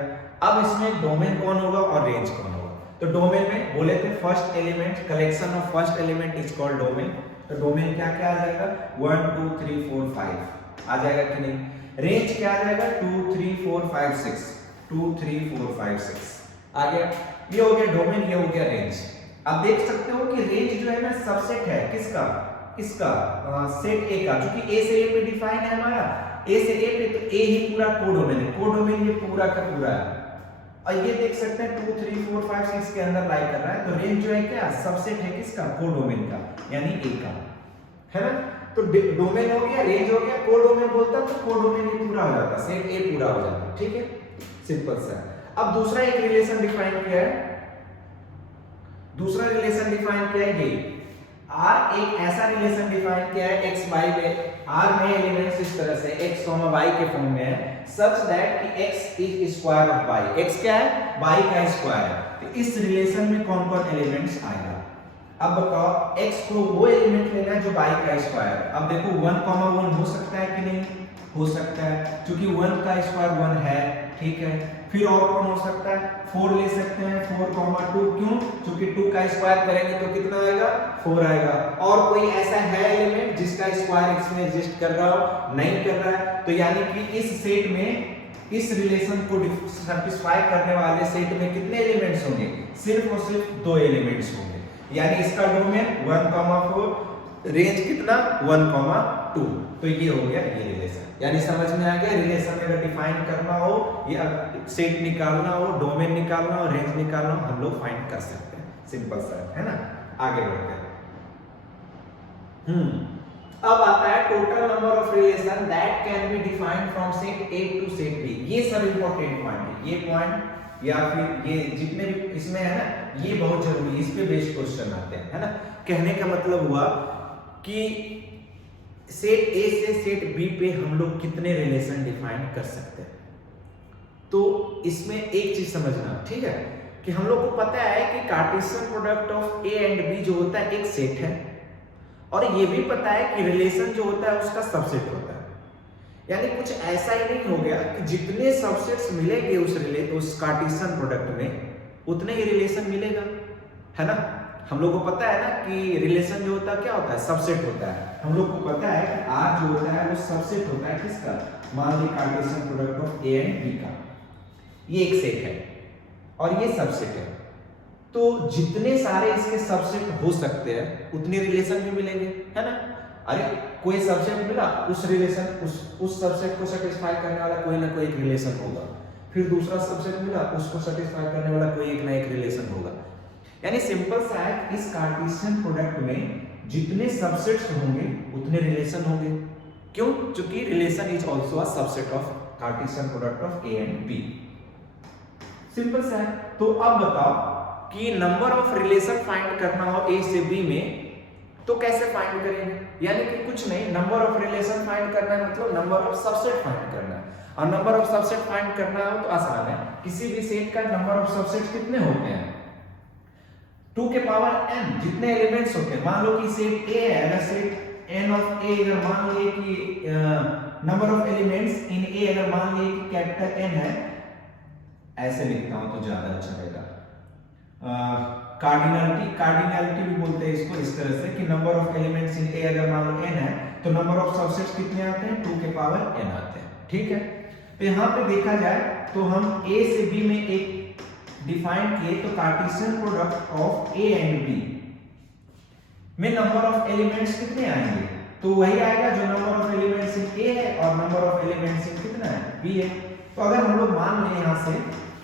अब इसमें डोमेन कौन होगा और रेंज कौन होगा। तो डोमेन में बोले थे first element, collection of first element is called domain. तो डोमेन क्या क्या आ जाएगा, 1 2 3 4 5 आ जाएगा कि नहीं। रेंज क्या आ जाएगा, 2 3 4 5 6 2 3 4 5 6 आ गया। ये हो गया डोमेन, ये हो गया रेंज। अब देख सकते हो कि रेंज जो है ना सबसेट है किसका, इसका सेट A का, क्योंकि A से A पे डिफाइन है हमारा, A से A पे, तो A ही पूरा कोडोमेन है, कोडोमेन ये पूरा का पूरा है। और ये देख सकते हैं 2 3 4 5 6 के अंदर लाई कर रहा है, तो रेंज जो है क्या सबसेट है किसका, कोडोमेन का, यानी A का, है ना। तो डोमेन हो गया, रेंज हो गया, कोडोमेन बोलता तो कोडोमेन ही पूरा हो जाता, सेट A पूरा हो जाता, ठीक है, सिंपल सा। अब दूसरा एक रिलेशन डिफाइन किया है, दूसरा रिलेशन डिफाइन किया है ये R, एक ऐसा रिलेशन डिफाइन किया है x y में, R में एलिमेंट्स इस तरह से x, y के फॉर्म में है, सच दैट कि x is square of y, x क्या है, y का स्क्वायर है। तो इस रिलेशन में कौन कौन एलिमेंट्स आएगा, अब बताओ x को वो एलिमेंट लेना है जो y का स्क्वायर है। अब देखो 1, 1 हो सकता है कि नहीं, हो सकता है, क्योंकि 1 का स्क्वायर 1 है, ठीक है। फिर और कौन हो सकता है, 4 ले सकते हैं, 4,2, क्यों, क्योंकि 2 का स्क्वायर करेंगे तो कितना आएगा, 4 आएगा। और कोई ऐसा है एलिमेंट जिसका स्क्वायर इसमें एग्जिस्ट कर रहा हो, नहीं कर रहा है, तो यानी कि इस सेट में इस रिलेशन को सैटिस्फाई करने वाले सेट में कितने एलिमेंट्स होंगे, सिर्फ और सिर्फ 2 एलिमेंट्स होंगे, यानी इसका डोमेन 1,4, रेंज कितना 1,2, तो ये हो गया ये रिलेशन। यानी समझ में आ गया, रिलेशन अगर डिफाइन करना हो या सेट निकालना हो, डोमेन निकालना हो, रेंज निकालना हो, हम लोग फाइंड कर सकते हैं, सिंपल सा है ना। आगे बढ़ते हैं। अब आता है total number of relation that can be defined from set A to set B। ये सब इंपॉर्टेंट पॉइंट है, ये पॉइंट या फिर ये जितने भी इसमें है ना, ये बहुत जरूरी है, इस पे बेस्ड क्वेश्चन आते हैं, है ना। कहने का मतलब हुआ कि सेट A से सेट B पे हम लोग कितने रिलेशन डिफाइन कर सकते हैं। तो इसमें एक चीज समझना, ठीक है, कि हम लोग को पता है कि Cartesian product of A and B जो होता है एक सेट है, और ये भी पता है कि रिलेशन जो होता है उसका सबसेट होता है। यानी कुछ ऐसा ही नहीं हो गया कि जितने सबसेट्स मिलेंगे उस कार्टेशियन प्रोडक्ट में उतने ही रिलेशन मिलेगा, है ना। हम लोग को पता है ना कि रिलेशन जो होता है क्या होता है, सबसेट होता है। हम लोग को पता है कि R जो होता है वो सबसेट होता है किसका, मान लीजिए Cartesian product of A and B का। ये एक सेट है और ये सबसेट है, तो जितने सारे इसके सबसेट हो सकते हैं उतने रिलेशन भी मिलेंगे, है ना। अरे कोई सबसेट मिला, उस रिलेशन उस सबसेट को सेटिस्फाई करने वाला कोई ना कोई एक रिलेशन होगा, फिर दूसरा सबसेट मिला, उसको सेटिस्फाई करने वाला कोई एक ना एक रिलेशन होगा। यानी सिंपल सा है, इस कार्टेशियन प्रोडक्ट में जितने सबसेट्स होंगे उतने रिलेशन होंगे। क्यों, क्योंकि relation is also a subset of Cartesian product of A and B। Simple सा है। तो अब बताओ कि नंबर ऑफ रिलेशन फाइंड करना हो A से B में तो कैसे फाइंड करेंगे। यानी कि कुछ नहीं, नंबर ऑफ रिलेशन फाइंड करना है मतलब नंबर ऑफ सबसेट फाइंड करना है, और नंबर ऑफ सबसेट फाइंड करना हो तो आसान है। किसी भी सेट का नंबर ऑफ सबसेट कितने होते हैं, 2 के पावर n जितने एलिमेंट्स होते हैं। मान लो कि सेट A है, अगर सेट n ऑफ A अगर मान लिए कि number of elements in A अगर मान लिए कि कैपिटल N है, ऐसे लिखता हूं तो ज्यादा अच्छा रहेगा। कार्डिनलिटी भी बोलते हैं इसको, इस तरह से कि number of elements in A अगर मान लो n है तो नंबर ऑफ सबसेट्स कितने आते हैं, 2 के पावर n आते हैं, ठीक है। तो यहाँ पे देखा जाए तो हम A से B में एक डिफाइन किए, तो Cartesian product of A and B में नंबर ऑफ एलिमेंट्स कितने आएंगे, तो वही आएगा जो number of elements in A है और नंबर ऑफ एलिमेंट्स इन कितना है, B है। तो अगर हम लोग मान लें यहाँ से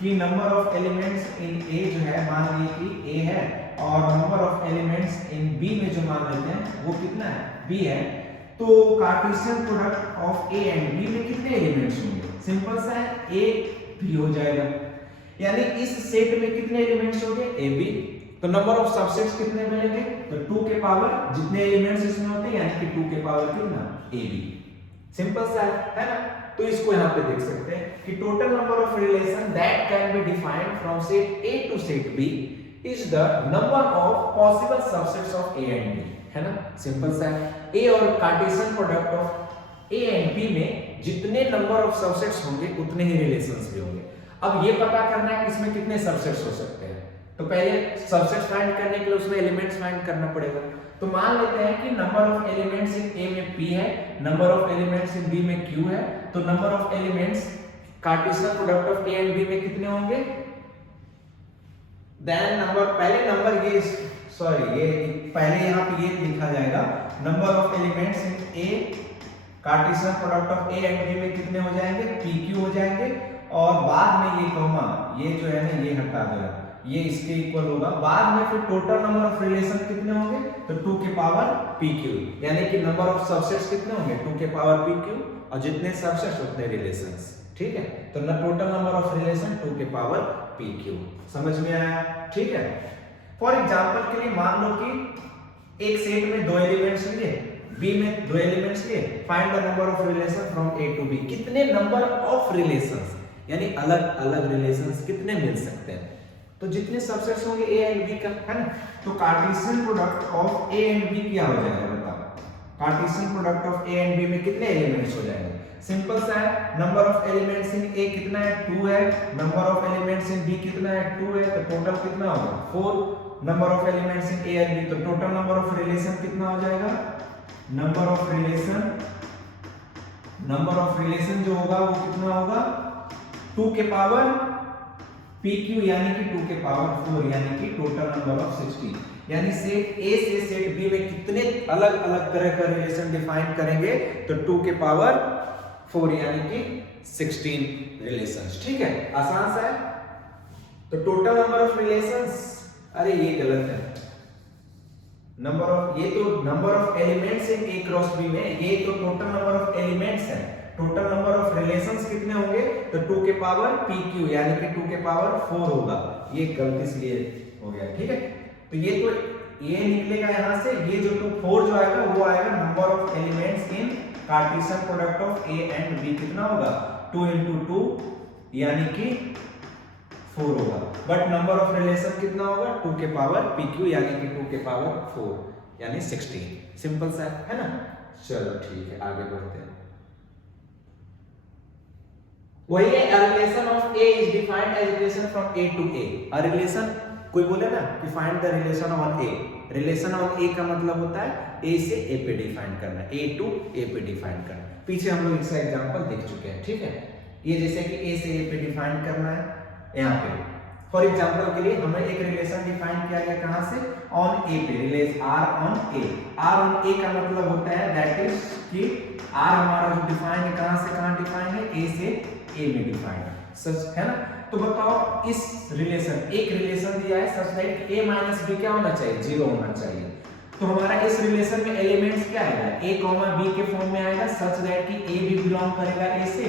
कि number of elements in A जो है, मान लीजिए कि A है, और number of elements in B में जो मान लेते हैं वो कितना है, B है, तो Cartesian product of A and B में कितने एलिमेंट्स होंगे, सिंपल सा है, A भी हो जाएगा। यानी इस सेट में कितने एलिमेंट्स होंगे, A B। तो नंबर ऑफ सबसेट्स कितने मिलेंगे, तो 2 के पावर जितने एलिमेंट्स इसमें होते हैं, यानी कि 2 के पावर कितना, AB। सिंपल सा है ना। तो इसको यहाँ पे देख सकते हैं कि total number of relation that can be defined from set A to set B is the number of possible subsets of A and B, है ना। सिंपल सा है, A और Cartesian product of A and B में जितने number of subsets होंगे उतने ही relations भी होंगे। अब ये पता करना है कि इसमें कितने सबसेट्स हो सकते हैं, तो पहले सबसेट्स फाइंड करने के लिए उसमें एलिमेंट्स फाइंड करना पड़ेगा। तो मान लेते हैं कि number of elements in A में P है, number of elements in B में Q है, तो number of elements Cartesian product of A and B में कितने होंगे, देन नंबर पहले नंबर ये पहले यहाँ पे ये लिखा जाएगा, number of elements in A Cartesian product of A and B में कितने हो जाएंगे, PQ हो जाएंगे, और बाद में ये कॉमा ये जो है ना ये हटा देना, ये इसके इक्वल होगा। बाद में फिर टोटल नंबर ऑफ रिलेशन कितने होंगे, तो 2 के पावर PQ, यानी कि नंबर ऑफ सबसेट्स कितने होंगे, 2 के पावर PQ, और जितने सबसेट्स उतने रिलेशंस, ठीक है। तो ना टोटल नंबर ऑफ रिलेशन 2 के पावर PQ, समझ में आया, ठीक है। फॉर एग्जांपल के लिए मान लो कि एक सेट में 2 एलिमेंट्स लिए, B में 2 एलिमेंट्स लिए, find the number of relation from A to B। कितने नंबर ऑफ रिलेशंस यानी अलग अलग रिलेशंस कितने मिल सकते हैं, तो जितने सबसेट्स होंगे A एंड B का, है ना। तो Cartesian product of A and B क्या हो जाएगा बताओ, Cartesian product of A and B में कितने एलिमेंट्स हो जाएंगे, सिंपल सा है, number of elements in A कितना है 2 है, number of elements in B कितना है 2 है, तो टोटल कितना होगा 4, number of elements in A and B, तो टोटल नंबर ऑफ रिलेशन कितना हो जाएगा, नंबर ऑफ रिलेशन जो होगा वो कितना होगा 2 के पावर पी क्यू यानी कि 2 के पावर 4 यानी कि टोटल नंबर ऑफ 16। यानी सेट ए से सेट बी में कितने अलग अलग तरह का रिलेशन डिफाइन करेंगे, तो 2 के पावर 4 यानी कि 16 रिलेशंस। ठीक है, आसान सा है। तो टोटल नंबर ऑफ रिलेशंस, अरे ये गलत है, नंबर ऑफ, ये तो number of elements in A cross B में, ये तो टोटल नंबर ऑफ एलिमेंट्स है, टोटल नंबर ऑफ रिलेशंस कितने होंगे, तो 2 के पावर पी क्यू यानी कि 2 के पावर 4 होगा, ये गलती से ये हो गया। ठीक है, तो ये निकलेगा यहां से, ये जो 4 जो आएगा वो आएगा number of elements in Cartesian product of A and B, कितना होगा 2 × 2 यानी कि 4 होगा, बट नंबर ऑफ रिलेशन कितना होगा 2 के पावर पी क्यू यानी कि 2 के पावर 4 यानी 16। सिंपल सा है ना। चलो ठीक है, आगे बढ़ते हैं। वही है, a relation of A is defined as relation from A to A। a relation, कोई बोले ना कि find the relation on A, relation on A का मतलब होता है A से A पे डिफाइन करना, A to A पे डिफाइन करना। पीछे हम लोग इसका एग्जांपल देख चुके हैं। ठीक है, ये जैसे कि A से A पे डिफाइन करना है, यहाँ पे फॉर एग्जांपल के लिए हमें एक रिलेशन डिफाइन किया गया कहां से, ऑन ए पे, relation R on A। R on A का मतलब होता है दैट इज कि R हमारा जो डिफाइन है कहां से कहां डिफाइन है, A से A में डिफाइन है, सच है ना। तो बताओ इस रिलेशन, एक रिलेशन दिया है such that A minus B क्या होना चाहिए, 0 होना चाहिए। तो हमारा इस रिलेशन में एलिमेंट्स क्या आएगा, A, B के फॉर्म में आएगा सच दैट कि A भी बिलोंग करेगा A से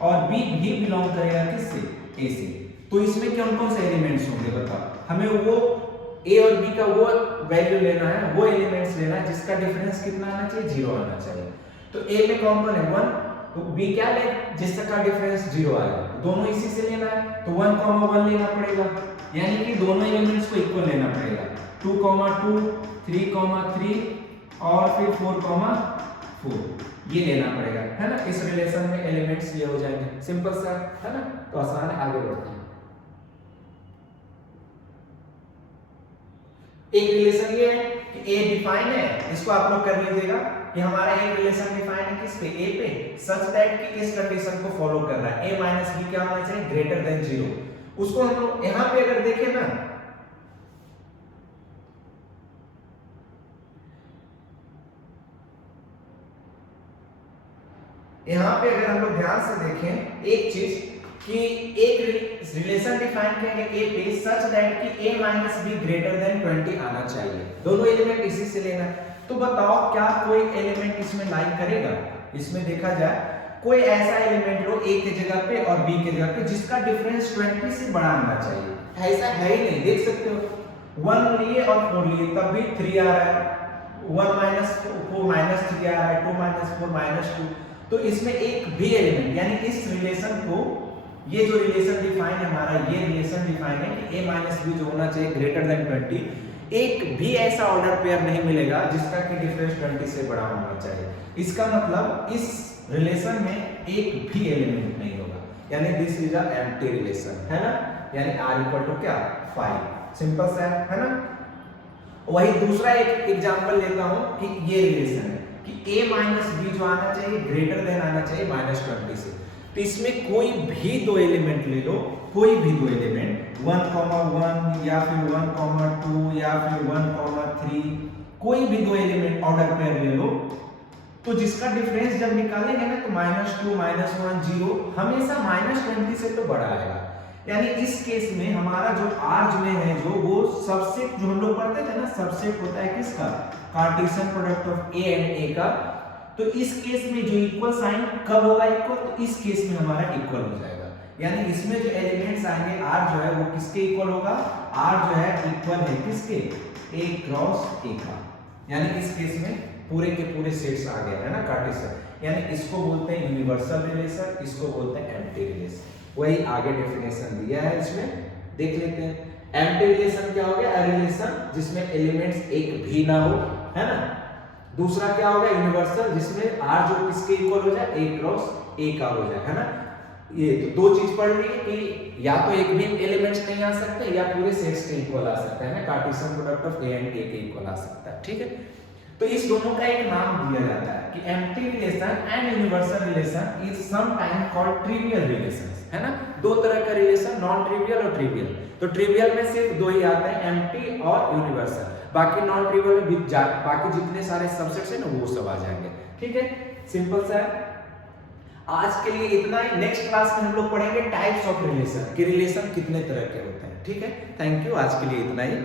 और B भी बिलोंग करेगा किससे, A से। तो इसमें कौन कौन से एलिमेंट्स होंगे बताओ, हमें वो A और B का वो वैल्यू लेना है, वो एलिमेंट्स लेना है जिसका डिफरेंस कितना आना चाहिए, 0 आना चाहिए। तो A में कौन कौन है 1, तो B क्या ले जिसका डिफरेंस 0 आएगा, दोनों इसी से लेना है, तो 1, 1 लेना पड़ेगा, यानी कि दोनों एलिमेंट्स को इक्वल लेना पड़ेगा, 2, 2, 3, 3 और फिर 4, 4 ये लेना पड़ेगा, है ना। इस रिलेशन में एलिमेंट्स ये हो जाएंगे, सिंपल सा है ना। तो आसान है, आगे बढ़ते हैं। एक रिलेशन ये है कि A डिफाइन है, इसको आप लोग कर लीजिएगा कि हमारा एक रिलेशन डिफाइन है किस पे, A पे, सच दैट कि इस कंडीशन को फॉलो कर रहा है, A माइनस B क्या होना चाहिए, ग्रेटर देन 0। उसको हम लोग यहां पे अगर देखें ना, यहां पे अगर हम लोग ध्यान से देखें एक चीज कि एक रिलेशन डिफाइन किया A पे सच दैट कि A minus B greater than 20 आना चाहिए, दोनों एलिमेंट इसी से लेना है। तो बताओ क्या कोई एलिमेंट इसमें लाइन करेगा, इसमें देखा जाए कोई ऐसा एलिमेंट लो A की जगह पे और B की जगह पे जिसका डिफरेंस 20 से बड़ा आना चाहिए, ऐसा है ही नहीं। देख सकते हो 1 लिए और 4 लिए तब भी 3 आ रहा है, 1 माइनस 4 माइनस 3 आ रहा है, 2 माइनस 4 माइनस 2। तो इसमें एक भी एलिमेंट यानी इस रिलेशन को, ये जो रिलेशन डिफाइन है हमारा, ये रिलेशन डिफाइन है कि A माइनस B जो होना चाहिए ग्रेटर देन 20, एक भी ऐसा ऑर्डर पेयर नहीं मिलेगा जिसका कि डिफरेंस 20 से बड़ा होना चाहिए। इसका मतलब इस रिलेशन में एक भी एलिमेंट नहीं होगा, यानी this is a empty relation, है ना। यानी R इक्वल टू क्या 5, सिंपल सा है ना। वही दूसरा एक एग्जांपल लेता हूं कि ये रिलेशन है कि A माइनस B जो आना चाहिए ग्रेटर देन आना चाहिए -20 से। तो इसमें कोई भी दो एलिमेंट ले लो, कोई भी दो एलिमेंट 1, 1 या फिर 1, 2 या फिर 1, 3, कोई भी दो एलिमेंट ऑर्डर पेयर ले लो, तो जिसका डिफरेंस जब निकालेंगे ना तो -2, -1, 0 हमेशा -20 से तो बड़ा आएगा। यानी इस केस में हमारा जो R में है जो वो सबसेट, जो हम लोग पढ़ते थे ना, सबसेट होता है किसका, Cartesian product of A and A का। तो इस केस में जो इक्वल साइन कब होगा इक्वल, तो इस केस में हमारा इक्वल हो जाएगा। यानी इसमें जो एलिमेंट्स आएंगे R जो है वो किसके इक्वल होगा, R जो है इक्वल है किसके, A क्रॉस A का। यानी इस केस में पूरे के पूरे सेट्स आ गए, है ना, कार्टेशियन। यानी इसको बोलते हैं यूनिवर्सल रिलेशन, इसको बोलते हैं एम्प्टी रिलेशन। वही आगे डेफिनेशन दिया है, इसमें देख लेते हैं। एम्प्टी रिलेशन क्या हो गया, अ रिलेशन जिसमें एलिमेंट्स एक भी ना हो, है ना। दूसरा क्या होगा यूनिवर्सल, जिसमें R जो किसके इक्वल हो जाए, A क्रॉस ए का हो जाए, है ना। ये तो दो चीज पढ़ ली कि या तो एक भी एलिमेंट्स नहीं आ सकते या पूरे सेट्स के इक्वल आ सकता है ना, Cartesian product of A and A के इक्वल आ सकता है, ठीक है। तो इस दोनों का एक नाम दिया जाता है कि empty relation and universal relation is sometime called trivial relations, है ना। दो तरह का रिलेशन, नॉन ट्रिवियल और ट्रिवियल। तो ट्रिवियल में सिर्फ दो ही आते हैं, एम्प्टी और यूनिवर्सल। बाकी नॉन ट्रिवियल में बाकी जितने सारे सबसेट्स हैं ना वो सब आ जाएंगे, ठीक है। सिंपल सा है। आज के लिए इतना ही। नेक्स्ट क्लास में हम लोग पढ़ेंगे टाइप्स ऑफ रिलेशन, कि रिलेशन कितने तरह के होते हैं, ठीक है। थैंक यू, आज के लिए इतना ही।